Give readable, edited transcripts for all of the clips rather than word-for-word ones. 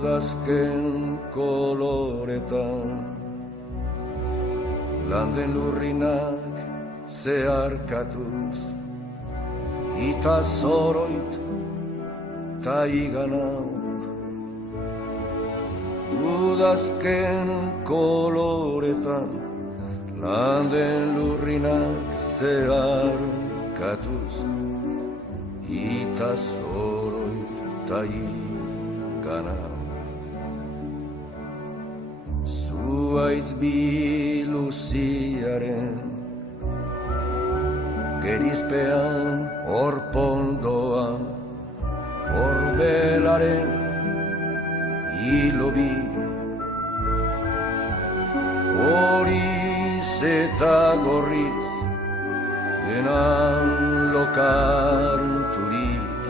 udazken koloretan landen lurrinak zeharkatuz ita zoroit ta iganauk udazken koloretan landen lurrinak zeharkatuz ita zoroit ta iganauk zuaitz biluziaren gerizpean orpondoan orbelaren hilobi horiz eta gorriz denan lokarturik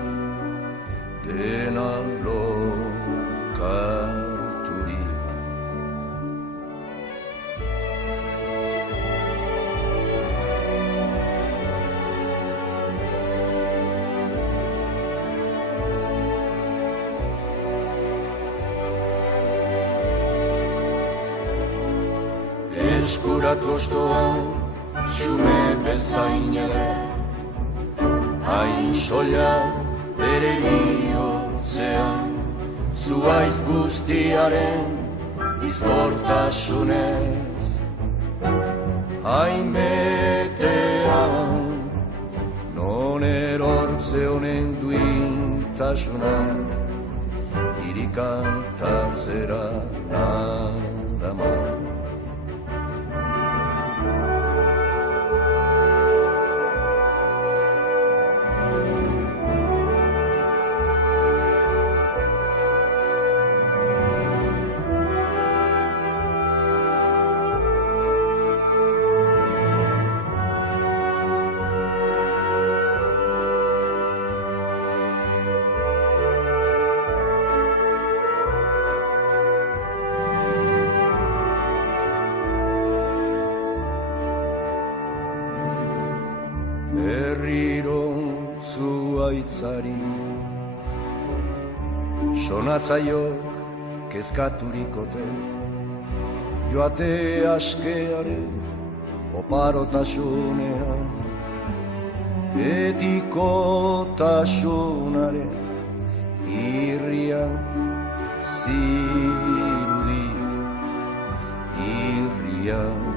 denan lokarturik eskurat ostoan, xume bezain ere, hain soila bere bihotzean, zuaiz guztiaren bizkortasunez, hain betean, non erortze honen duintasunak, irikantatzera nadaman. Berriro zuaitzari sonatzaiok kezkaturikote joate askearen oparotasunean etikotasunaren irrian zirudik irrian